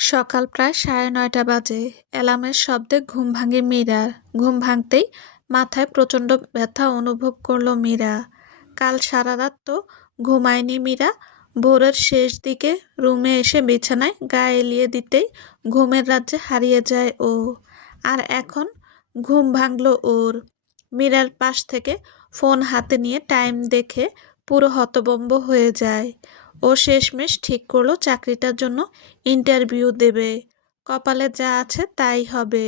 সকাল প্রায় ৯:৩০ বাজে। অ্যালার্মের শব্দে ঘুম ভাঙে মীরার। ঘুম ভাঙতেই মাথায় প্রচণ্ড ব্যথা অনুভব করল মীরা। কাল সারা রাত তো ঘুমায়নি মীরা। ভোরের শেষ দিকে রুমে এসে বিছানায় গা এলিয়ে দিতেই ঘুমের রাজ্যে হারিয়ে যায় ও। আর এখন ঘুম ভাঙল ওর। মীরার পাশ থেকে ফোন হাতে নিয়ে টাইম দেখে পুরো হতভম্ব হয়ে যায়। ও শেষমেশ ঠিক করলো চাকরিটার জন্য ইন্টারভিউ দেবে। কপালে যা আছে তাই হবে।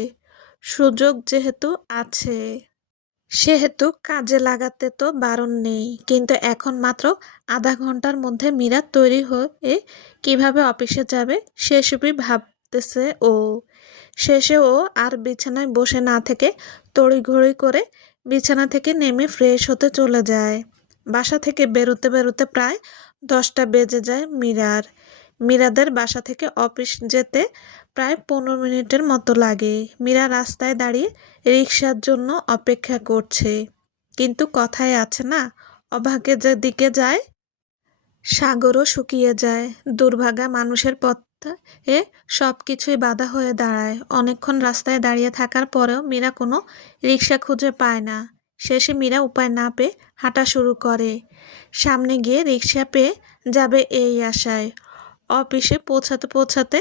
সুযোগ যেহেতু আছে সেহেতু কাজে লাগাতে তো বারণ নেই। কিন্তু এখন মাত্র আধা ঘন্টার মধ্যে মীরা তৈরি হয়ে কিভাবে অফিসে যাবে সেসবই ভাবতেছে ও। শেষে ও আর বিছানায় বসে না থেকে তড়িঘড়ি করে বিছানা থেকে নেমে ফ্রেশ হতে চলে যায়। বাসা থেকে বেরোতে বেরোতে প্রায় 10টা বেজে যায় মীরার। মীরাদের বাসা থেকে অফিস যেতে প্রায় 15 মিনিটের মতো লাগে। মীরা রাস্তায় দাঁড়িয়ে রিকশার জন্য অপেক্ষা করছে। কিন্তু কথায় আছে না, অভাগে যেদিকে যায় সাগরও শুকিয়ে যায়। দুর্ভাগা মানুষের পথে সব কিছুই বাধা হয়ে দাঁড়ায়। অনেকক্ষণ রাস্তায় দাঁড়িয়ে থাকার পরেও মীরা কোনো রিকশা খুঁজে পায় না। শেষে মীরা উপায় না পেয়ে হাঁটা শুরু করে, সামনে গিয়ে রিকশা পেয়ে যাবে এই আশায়। অফিসে পৌঁছাতে পৌঁছাতে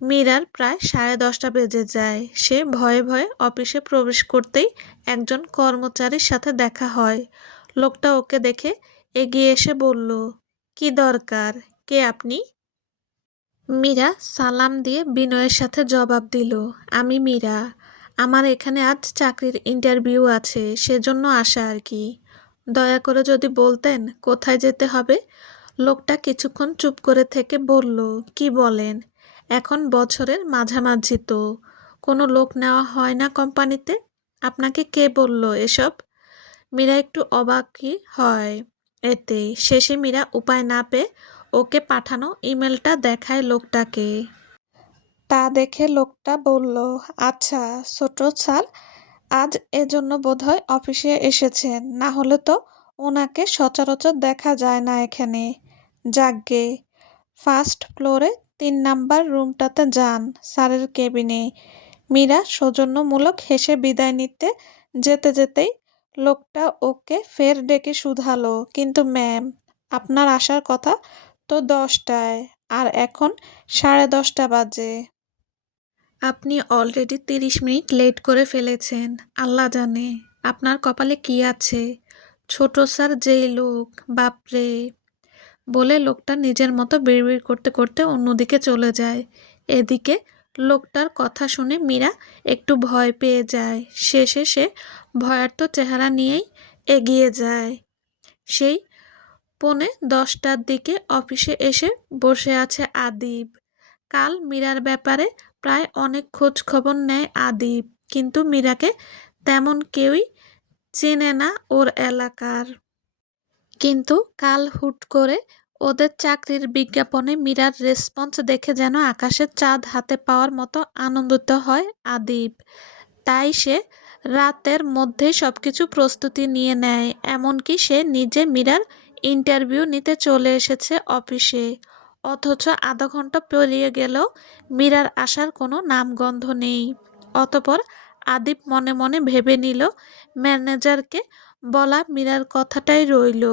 মীরার প্রায় 10:30 বেজে যায়। সে ভয়ে ভয়ে অফিসে প্রবেশ করতেই একজন কর্মচারীর সাথে দেখা হয়। লোকটা ওকে দেখে এগিয়ে এসে বলল, কি দরকার, কে আপনি? মীরা সালাম দিয়ে বিনয়ের সাথে জবাব দিল, আমি মীরা। আমার এখানে আজ চাকরির ইন্টারভিউ আছে, সেজন্য আসা আর কি। দয়া করে যদি বলতেন কোথায় যেতে হবে। লোকটা কিছুক্ষণ চুপ করে থেকে বলল, কি বলেন, এখন বছরের মাঝামাঝি তো কোনো লোক নেওয়া হয় না কোম্পানিতে। আপনাকে কে বলল এসব? মীরা একটু অবাকই হয় এতে। শেষে মীরা উপায় না পেয়ে ওকে পাঠানো ইমেলটা দেখায় লোকটাকে। তা দেখে লোকটা বলল, আচ্ছা ছোট স্যার, আজ এজন্য বোধহয় অফিসে এসেছেন, না হলে তো ওনাকে সচরাচর দেখা যায় না এখানে। যাকগে, ফার্স্ট ফ্লোরে 3 নাম্বার রুমটাতে যান, স্যারের কেবিনে। মীরা সৌজন্যমূলক হেসে বিদায় নিতে যেতে যেতেই লোকটা ওকে ফের ডেকে শুধালো, কিন্তু ম্যাম, আপনার আসার কথা তো 10টায়, আর এখন 10:30 বাজে। আপনি অলরেডি 30 মিনিট লেট করে ফেলেছেন। আল্লাহ জানে আপনার কপালে কি আছে। ছোট স্যার যেই লোক, বাপরে। বলে লোকটা নিজের মতো বিড়বিড় করতে করতে অন্যদিকে চলে যায়। এদিকে লোকটার কথা শুনে মীরা একটু ভয় পেয়ে যায়। শেষে সে ভয়ার্ত চেহারা নিয়েই এগিয়ে যায়। সেই 9:45টার দিকে অফিসে এসে বসে আছে আদিব। কাল মীরার ব্যাপারে প্রায় অনেক খোঁজ খবর নেয় আদিব, কিন্তু মীরাকে তেমন কেউই চেনে না ওর এলাকার। কিন্তু কাল হুট করে ওদের চাকরির বিজ্ঞাপনে মীরার রেসপন্স দেখে যেন আকাশের চাঁদ হাতে পাওয়ার মতো আনন্দিত হয় আদিব। তাই সে রাতের মধ্যেই সবকিছু প্রস্তুতি নিয়ে নেয়। এমনকি সে নিজে মীরার ইন্টারভিউ নিতে চলে এসেছে অফিসে। অথচ আধা ঘন্টা পেরিয়ে গেলেও মীরার আসার কোনো নামগন্ধ নেই। অতঃপর আদিব মনে মনে ভেবে নিল, ম্যানেজারকে বলা মীরার কথাটাই রইল।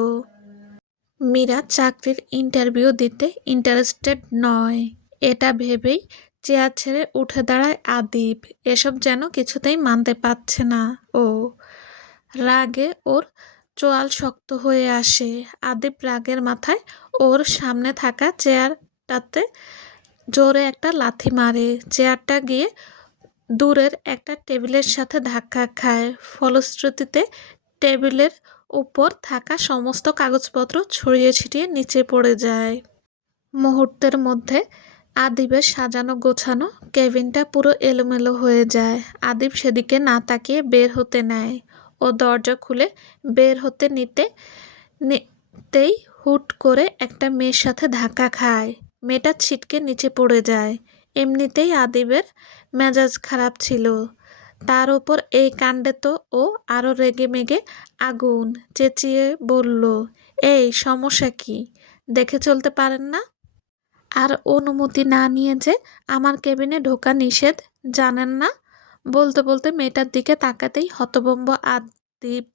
মীরা চাকরির ইন্টারভিউ দিতে ইন্টারেস্টেড নয়, এটা ভেবেই চেয়ার ছেড়ে উঠে দাঁড়ায় আদিব। এসব যেন কিছুতেই মানতে পারছে না ও। রাগে ওর চোয়াল শক্ত হয়ে আসে। আদিব রাগের মাথায় ওর সামনে থাকা চেয়ারটাতে জোরে একটা লাথি মারে। চেয়ারটা গিয়ে দূরের একটা টেবিলের সাথে ধাক্কা খায়। ফলশ্রুতিতে টেবিলের উপর থাকা সমস্ত কাগজপত্র ছড়িয়ে ছিটিয়ে নিচে পড়ে যায়। মুহূর্তের মধ্যে আদিবের সাজানো গোছানো কেবিনটা পুরো এলোমেলো হয়ে যায়। আদিব সেদিকে না তাকিয়ে বের হতে নেয়। ও দরজা খুলে বের হতে নিতেই হুট করে একটা মেয়ের সাথে ধাক্কা খায়। মেয়েটা ছিটকে নিচে পড়ে যায়। এমনিতেই আদিবের মেজাজ খারাপ ছিল, তার ওপর এই কাণ্ডে তো ও আরও রেগে মেগে আগুন। চেঁচিয়ে বলল, এই সমস্যা কি, দেখে চলতে পারেন না? আর অনুমতি না নিয়ে যে আমার কেবিনে ঢোকা নিষেধ, জানেন না? বলতে বলতে মেয়েটার দিকে তাকাতেই হতভম্ব আদিব।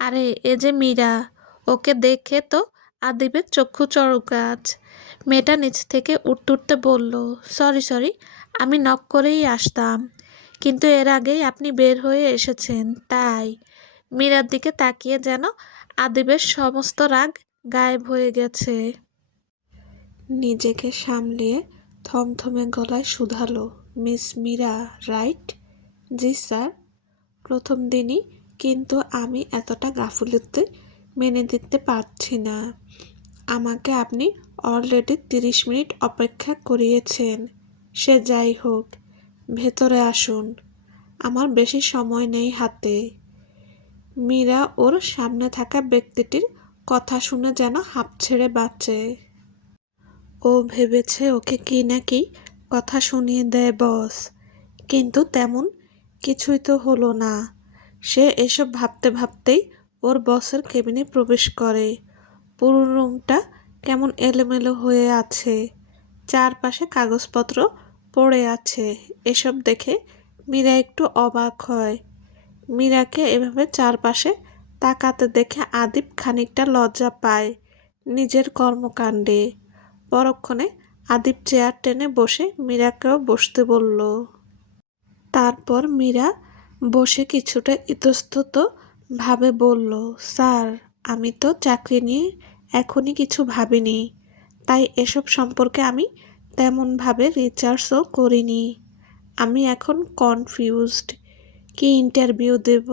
আরে এ যে মীরা, ওকে দেখে তো আদিবের চক্ষু চড়কাচ। মেয়েটা নিচ থেকে উঠতে উঠতে বলল, সরি সরি, আমি নক করেই আসতাম, কিন্তু এর আগেই আপনি বের হয়ে এসেছেন তাই। মীরার দিকে তাকিয়ে যেন আদিবের সমস্ত রাগ গায়েব হয়ে গেছে। নিজেকে সামলিয়ে থমথমে গলায় শুধালো, মিস মীরা রাইট? জি স্যার। প্রথম দিনই কিন্তু আমি এতটা গাফিলতি মেনে নিতে পারছি না। আমাকে আপনি অলরেডি 30 মিনিট অপেক্ষা করিয়েছেন। সে যাই হোক, ভেতরে আসুন, আমার বেশি সময় নেই হাতে। মীরা ওর সামনে থাকা ব্যক্তিটির কথা শুনে যেন হাঁপ ছেড়ে বাঁচে। ও ভেবেছে ওকে কি না কি কথা শুনিয়ে দেয় বস, কিন্তু তেমন কিছুই তো হলো না। সে এসব ভাবতে ভাবতেই ওর বসের কেবিনে প্রবেশ করে। পুরো রুমটা কেমন এলোমেলো হয়ে আছে, চারপাশে কাগজপত্র পড়ে আছে। এসব দেখে মীরা একটু অবাক হয়। মীরাকে এভাবে চারপাশে তাকাতে দেখে আদিব খানিকটা লজ্জা পায় নিজের কর্মকাণ্ডে। পরক্ষণে আদিব চেয়ার টেনে বসে মীরাকেও বসতে বলল। তারপর মীরা বসে কিছুটা ইতস্তত ভাবে বলল, স্যার, আমি তো চাকরি নিয়ে এখনই কিছু ভাবিনি, তাই এসব সম্পর্কে আমি তেমনভাবে রিসার্চও করিনি। আমি এখন কনফিউজড, কি ইন্টারভিউ দেব।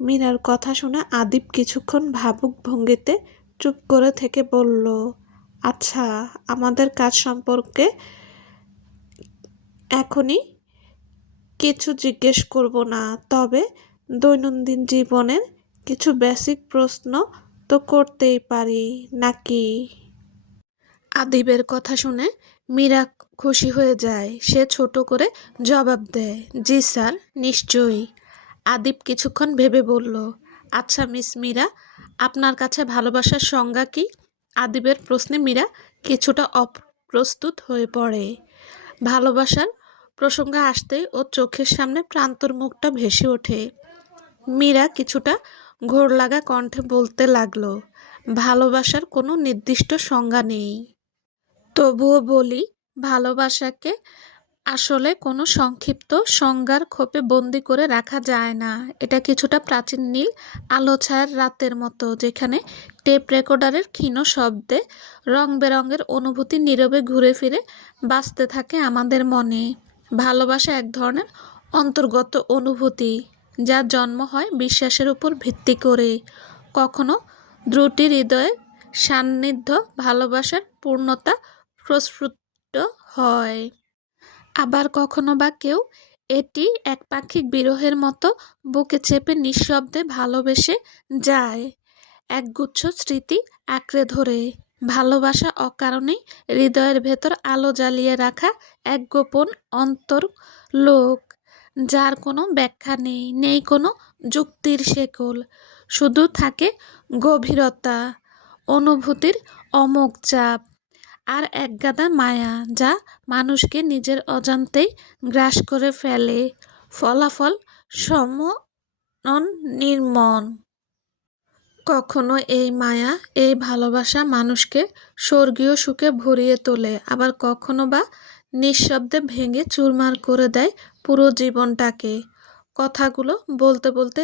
মীরার কথা শুনে আদিব কিছুক্ষণ ভাবুক ভঙ্গিতে চুপ করে থেকে বলল, আচ্ছা, আমাদের কাজ সম্পর্কে এখনই কিছু জিজ্ঞেস করব না, তবে দৈনন্দিন জীবনের কিছু বেসিক প্রশ্ন তো করতেই পারি নাকি? আদিবের কথা শুনে মীরা খুশি হয়ে যায়। সে ছোট করে জবাব দেয়, জি স্যার, নিশ্চয়ই। আদিব কিছুক্ষণ ভেবে বলল, আচ্ছা মিস মীরা, আপনার কাছে ভালোবাসার সংজ্ঞা কি? আদিবের প্রশ্নে মীরা কিছুটা অপ্রস্তুত হয়ে পড়ে। ভালোবাসার প্রসঙ্গে আসতেই ওর চোখের সামনে প্রান্তর মুখটা ভেসে ওঠে। মীরা কিছুটা ঘোর লাগা কণ্ঠে বলতে লাগলো, ভালোবাসার কোনো নির্দিষ্ট সংজ্ঞা নেই, তবুও বলি, ভালোবাসাকে আসলে কোনো সংক্ষিপ্ত সংজ্ঞার খোপে বন্দি করে রাখা যায় না। এটা কিছুটা প্রাচীন নীল আলো ছায়ার রাতের মতো, যেখানে টেপ রেকর্ডারের ক্ষীণ শব্দে রং বেরঙের অনুভূতি নীরবে ঘুরে ফিরে বাজতে থাকে আমাদের মনে। ভালোবাসা এক ধরনের অন্তর্গত অনুভূতি, যার জন্ম হয় বিশ্বাসের উপর ভিত্তি করে। কখনো দ্রুটি হৃদয়ের সান্নিধ্য ভালোবাসার পূর্ণতা প্রস্ফুট হয়, আবার কখনো বা কেউ এটি একপাক্ষিক বিরহের মতো বুকে চেপে নিঃশব্দে ভালোবেসে যায়, একগুচ্ছ স্মৃতি আঁকড়ে ধরে। ভালোবাসা অকারণেই হৃদয়ের ভেতর আলো জ্বালিয়ে রাখা এক গোপন অন্তর্লোক, যার কোনো ব্যাখ্যা নেই, নেই কোনো যুক্তির শেকল, শুধু থাকে গভীরতা, অনুভূতির অমোঘ চাপ, আর একগাদা মায়া, যা মানুষকে নিজের অজান্তেই গ্রাস করে ফেলে। ফলাফল সমন নির্মম। কখনো এই মায়া, এই ভালোবাসা মানুষকে স্বর্গীয় সুখে ভরিয়ে তোলে, আবার কখনো বা নিঃশব্দে ভেঙে চুরমার করে দেয় পুরো জীবনটাকে। কথাগুলো বলতে বলতে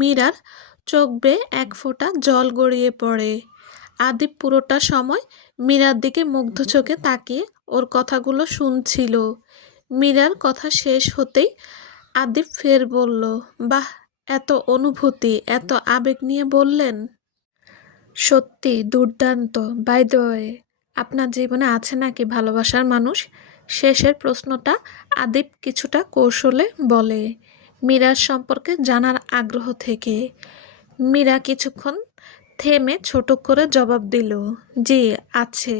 মীরার চোখ বেয়ে এক ফোঁটা জল গড়িয়ে পড়ে। আদিব পুরোটা সময় মীরার দিকে মুগ্ধ চোখে তাকিয়ে ওর কথাগুলো শুনছিল। মীরার কথা শেষ হতেই আদিব ফের বলল, বাহ, এত অনুভূতি, এত আবেগ নিয়ে বললেন। সত্যি দুর্দান্ত। বাই দ্য ওয়ে, আপনার জীবনে আছে নাকি ভালোবাসার মানুষ? শেষের প্রশ্নটা আদিব কিছুটা কৌশলে বলে, মীরার সম্পর্কে জানার আগ্রহ থেকে। মীরা কিছুক্ষণ থেমে ছোট করে জবাব দিল, জি আছে।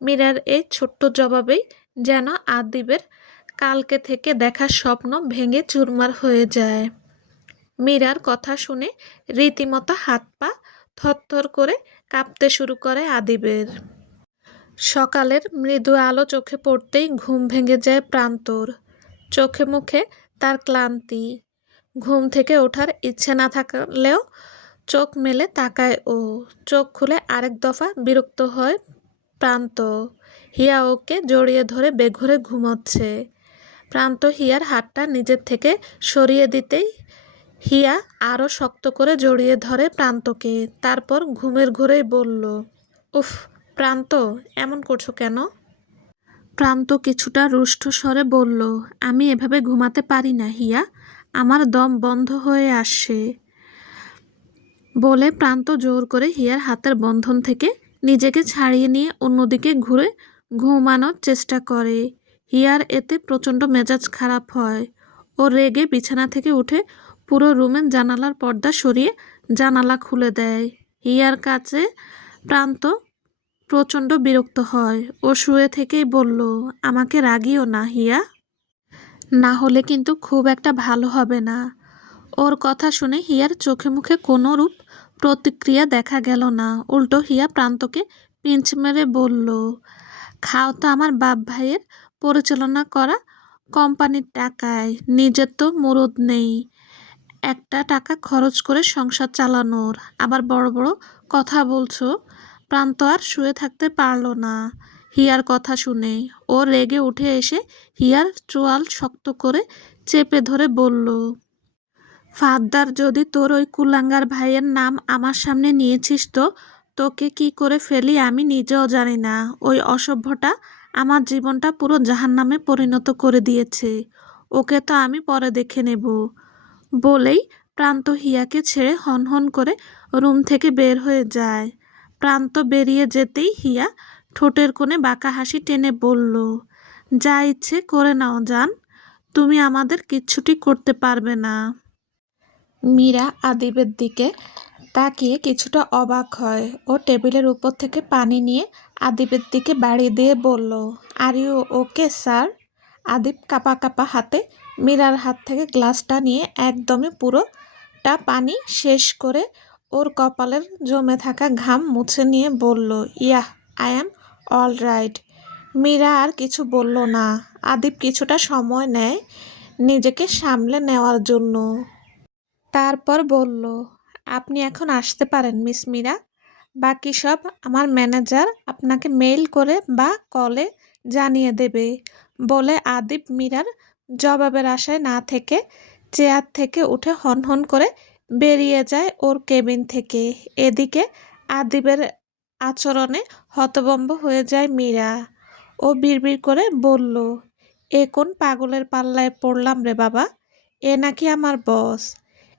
মীরার এই ছোট্ট জবাবেই যেন আদিবের কালকে থেকে দেখা স্বপ্ন ভেঙে চুরমার হয়ে যায়। মীরার কথা শুনে রীতিমতো হাত পা থরথর করে কাঁপতে শুরু করে আদিবের। সকালের মৃদু আলো চোখে পড়তেই ঘুম ভেঙে যায় প্রান্তর। চোখে মুখে তার ক্লান্তি। ঘুম থেকে ওঠার ইচ্ছে না থাকলেও চোখ মেলে তাকায় ও। চোখ খুলে আরেক দফা বিরক্ত হয় প্রান্ত। হিয়া ওকে জড়িয়ে ধরে বেঘোরে ঘুমোচ্ছে। প্রান্ত হিয়ার হাতটা নিজের থেকে সরিয়ে দিতেই হিয়া আরও শক্ত করে জড়িয়ে ধরে প্রান্তকে। তারপর ঘুমের ঘোরেই বলল, উফ প্রান্ত, এমন করছো কেন? প্রান্ত কিছুটা রুষ্ট স্বরে বলল, আমি এভাবে ঘুমাতে পারি না হিয়া, আমার দম বন্ধ হয়ে আসছে। বলে প্রান্ত জোর করে হিয়ার হাতের বন্ধন থেকে নিজেকে ছাড়িয়ে নিয়ে অন্যদিকে ঘুরে ঘুমানোর চেষ্টা করে। হিয়ার এতে প্রচণ্ড মেজাজ খারাপ হয়। ও রেগে বিছানা থেকে উঠে পুরো রুমের জানালার পর্দা সরিয়ে জানালা খুলে দেয়। হিয়ার কাছে প্রান্ত প্রচণ্ড বিরক্ত হয়। ও শুয়ে থেকেই বলল, আমাকে রাগিও না হিয়া, না হলে কিন্তু খুব একটা ভালো হবে না। ওর কথা শুনে হিয়ার চোখে মুখে কোনো রূপ প্রতিক্রিয়া দেখা গেল না। উল্টো হিয়া প্রান্তকে পিঞ্চ মেরে বলল, খাও তো আমার বাপ ভাইয়ের পরিচালনা করা কোম্পানির টাকায়, নিজের তো মুরদ নেই একটা টাকা খরচ করে সংসার চালানোর, আবার বড় বড় কথা বলছো। প্রান্ত আর শুয়ে থাকতে পারল না হিয়ার কথা শুনে। ও রেগে উঠে এসে হিয়ার চোয়াল শক্ত করে চেপে ধরে বলল, ফাদ্দার, যদি তোর ওই কুলাঙ্গার ভাইয়ের নাম আমার সামনে নিয়েছিস তো তোকে কি করে ফেলি আমি নিজেও জানি না। ওই অসভ্যটা আমার জীবনটা পুরো জাহান্নামে পরিণত করে দিয়েছে। ওকে তো আমি পরে দেখে নেব। বলেই প্রান্ত হিয়াকে ছেড়ে হনহন করে রুম থেকে বের হয়ে যায়। প্রান্ত বেরিয়ে যেতেই হিয়া ঠোঁটের কোণে বাঁকা হাসি টেনে বলল, যা ইচ্ছে করে নাও জান, তুমি আমাদের কিচ্ছুটি করতে পারবে না। মীরা আদিবের দিকে তাকিয়ে কিছুটা অবাক হয়। ও টেবিলের উপর থেকে পানি নিয়ে আদিবের দিকে বাড়ি দিয়ে বলল, are you okay sir? Adib কাঁপা কাঁপা হাতে মীরার হাত থেকে গ্লাসটা নিয়ে একদমই পুরোটা পানি শেষ করে ওর কপালের জমে থাকা ঘাম মুছে নিয়ে বলল, yeah, I am all right. Meera আর কিছু বলল না। আদিব কিছুটা সময় নেয় নিজেকে সামলে নেওয়ার জন্য। তারপর বলল, আপনি এখন আসতে পারেন মিস মীরা। বাকি সব আমার ম্যানেজার আপনাকে মেইল করে বা কলে জানিয়ে দেবে। বলে আদিব মীরার জবাবের আশায় না থেকে চেয়ার থেকে উঠে হনহন করে বেরিয়ে যায় ওর কেবিন থেকে। এদিকে আদিবের আচরণে হতভম্ব হয়ে যায় মীরা। ও বিড়বিড় করে বলল, এ কোন পাগলের পাল্লায় পড়লাম রে বাবা? এ নাকি আমার বস।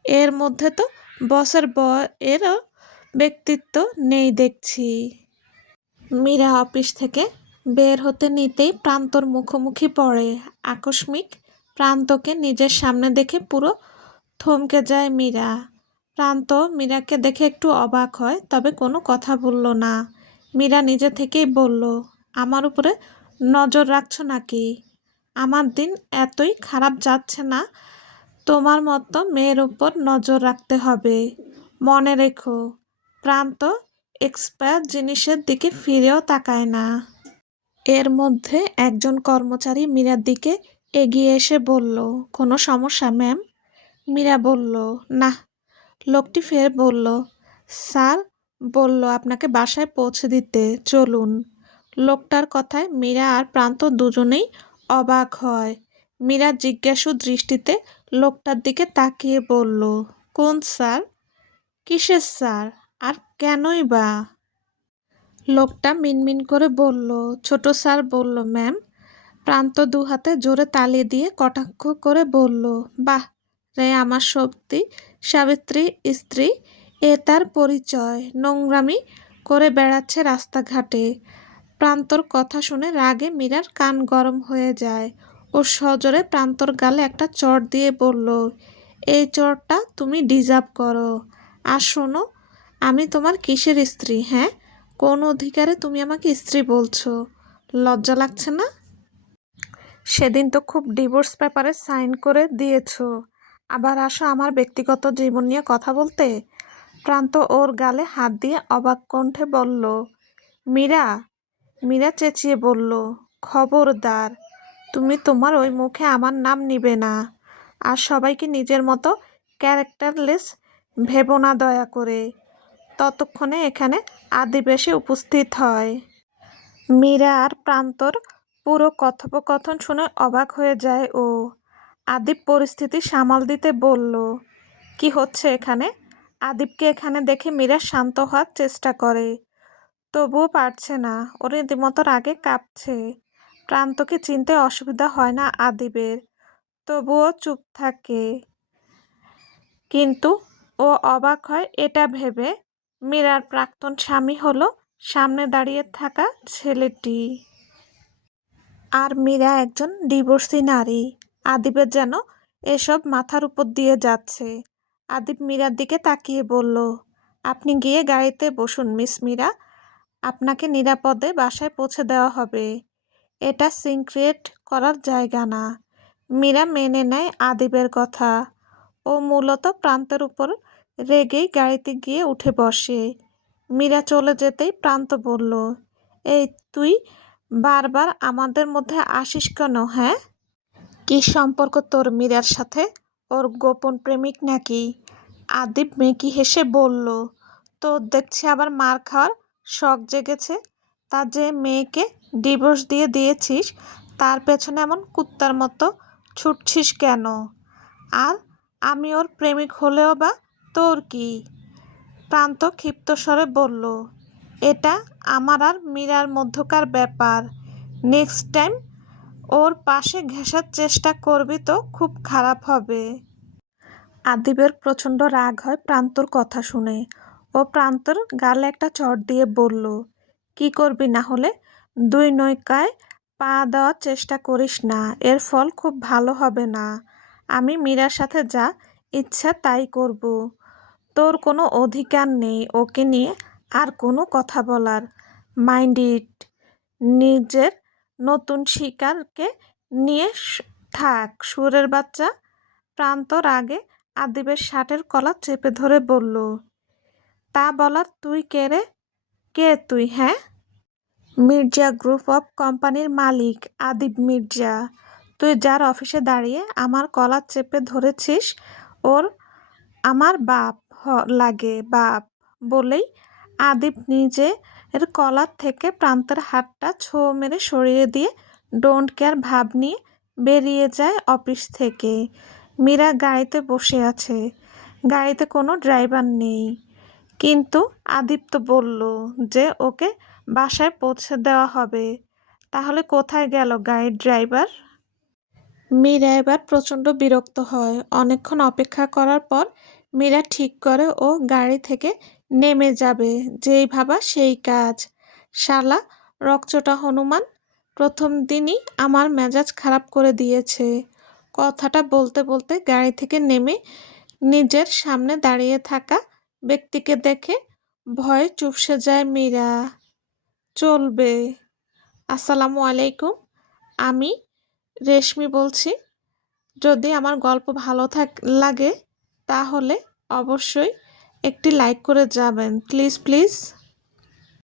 এর মধ্যে তো বসের এরও ব্যক্তিত্ব নেই দেখছি। মীরা অফিস থেকে বের হতে নিতেই প্রান্তর মুখোমুখি পড়ে। আকস্মিক প্রান্তকে নিজের সামনে দেখে পুরো থমকে যায় মীরা। প্রান্ত মীরাকে দেখে একটু অবাক হয়, তবে কোনো কথা বলল না। মীরা নিজে থেকেই বলল, আমার উপরে নজর রাখছো নাকি? আমার দিন এতই খারাপ যাচ্ছে না, তোমার মতো মেয়ের উপর নজর রাখতে হবে। মনে রেখো, প্রান্ত এক্সপায়ার জিনিসের দিকে ফিরেও তাকায় না। এর মধ্যে একজন কর্মচারী মীরার দিকে এগিয়ে এসে বলল, কোনো সমস্যা ম্যাম? মীরা বলল, না। লোকটি ফের বলল, স্যার বলল আপনাকে বাসায় পৌঁছে দিতে, চলুন। লোকটার কথায় মীরা আর প্রান্ত দুজনেই অবাক হয়। মীরা জিজ্ঞাসু দৃষ্টিতে লোকটার দিকে তাকিয়ে বলল, কোন স্যার? কিসের স্যার? আর কেনই বা? লোকটা মিনমিন করে বলল, ছোট স্যার বলল ম্যাম। প্রান্ত দু হাতে জোরে তালি দিয়ে কটাক্ষ করে বলল, বাহ রে আমার সত্যি সাবিত্রী স্ত্রী, এ তার পরিচয়, নোংরামি করে বেড়াচ্ছে রাস্তাঘাটে। প্রান্তর কথা শুনে রাগে মীরার কান গরম হয়ে যায়। ও সজোরে প্রান্তর গালে একটা চড় দিয়ে বলল, এই চড়টা তুমি ডিজার্ভ করো। আর শোনো, আমি তোমার কিসের স্ত্রী? হ্যাঁ, কোন অধিকারে তুমি আমাকে স্ত্রী বলছো? লজ্জা লাগছে না? সেদিন তো খুব ডিভোর্স পেপারে সাইন করে দিয়েছো, আবার আসো আমার ব্যক্তিগত জীবন নিয়ে কথা বলতে। প্রান্ত ওর গালে হাত দিয়ে অবাক কণ্ঠে বলল, মীরা, মীরা চেঁচিয়ে বলল, খবরদার, তুমি তোমার ওই মুখে আমার নাম নিবে না। আর সবাইকে নিজের মতো ক্যারেক্টারলেস ভেবো না দয়া করে। ততক্ষণে এখানে আদিবাসী উপস্থিত হয়। মীরা আর প্রান্তর পুরো কথোপকথন শুনে অবাক হয়ে যায় ও। আদিব পরিস্থিতি সামাল দিতে বলল, কি হচ্ছে এখানে? আদিবকে এখানে দেখে মীরা শান্ত হওয়ার চেষ্টা করে, তবুও পারছে না। ওর রীতিমতো রাগে কাঁপছে। প্রান্তকে চিনতে অসুবিধা হয় না আদিবের, তবুও চুপ থাকে। কিন্তু ও অবাক হয় এটা ভেবে, মীরার প্রাক্তন স্বামী হলো সামনে দাঁড়িয়ে থাকা ছেলেটি। আর মীরা একজন ডিভোর্সি নারী। আদিবের যেন এসব মাথার উপর দিয়ে যাচ্ছে। আদিব মীরার দিকে তাকিয়ে বলল, আপনি গিয়ে গাড়িতে বসুন মিস মীরা, আপনাকে নিরাপদে বাসায় পৌঁছে দেওয়া হবে। এটা সিন ক্রিয়েট করার জায়গা না। মীরা মেনে নেয় আদিবের কথা। ও মূলত প্রান্তের উপর রেগেই গাড়িতে গিয়ে উঠে বসে। মীরা চলে যেতেই প্রান্ত বলল, এই তুই বারবার আমাদের মধ্যে আসিস কেন? হ্যাঁ, কি সম্পর্ক তোর মীরার সাথে? ওর গোপন প্রেমিক নাকি? আদিব মেকি হেসে বলল, তোর দেখছি আবার মার খাওয়ার শখ জেগেছে। তা যে মেয়েকে ডিভোর্স দিয়ে দিয়েছিস, তার পেছনে এমন কুত্তার মতো ছুটছিস কেন? আর আমি ওর প্রেমিক হলেও বা তোর কি? প্রান্ত ক্ষিপ্ত স্বরে বলল, এটা আমার আর মীরার মধ্যকার ব্যাপার। নেক্সট টাইম ওর পাশে ঘেঁষার চেষ্টা করবি তো খুব খারাপ হবে। আদিবের প্রচণ্ড রাগ হয় প্রান্তর কথা শুনে। ও প্রান্তর গালে একটা চড় দিয়ে বলল, কি করবি না হলে? দুই নৌকায় পা দেওয়ার চেষ্টা করিস না, এর ফল খুব ভালো হবে না। আমি মীরার সাথে যা ইচ্ছা তাই করব। তোর কোনো অধিকার নেই ওকে নিয়ে আর কোনো কথা বলার। Mind it. নিজের নতুন শিকারকে নিয়ে থাক, সুরের বাচ্চা। প্রান্তর আগে আদিবের শার্টের কলার চেপে ধরে বলল, তা বলার তুই কে রে? কে তুই? হ্যাঁ, মির্জা গ্রুপ অফ কোম্পানির মালিক আদিব মির্জা। তুই যার অফিসে দাঁড়িয়ে আমার কলার চেপে ধরেছিস, ওর আমার বাপ লাগে। বাপ বলেই আদিব নিজের কলার থেকে প্রান্তের হাতটা ছো মেরে সরিয়ে দিয়ে ডোন্ট কেয়ার ভাব নিয়ে বেরিয়ে যায় অফিস থেকে। মীরা গাড়িতে বসে আছে। গাড়িতে কোনো ড্রাইভার নেই। কিন্তু আদিব তো বলল যে ওকে বাসায় পৌঁছে দেওয়া হবে। তাহলে কোথায় গেল গাড়ির ড্রাইভার? মীরা এবার প্রচণ্ড বিরক্ত হয়। অনেকক্ষণ অপেক্ষা করার পর মীরা ঠিক করে ও গাড়ি থেকে নেমে যাবে। যেই ভাবা সেই কাজ। শালা রকচটা হনুমান, প্রথম দিনই আমার মেজাজ খারাপ করে দিয়েছে। কথাটা বলতে বলতে গাড়ি থেকে নেমে নিজের সামনে দাঁড়িয়ে থাকা ব্যক্তিকে দেখে ভয়ে চুপসে যায় মীরা। চলবে। আসসালামু আলাইকুম, আমি রেশমি বলছি। যদি আমার গল্প ভালো লাগে তাহলে অবশ্যই একটি লাইক করে যাবেন, প্লিজ প্লিজ।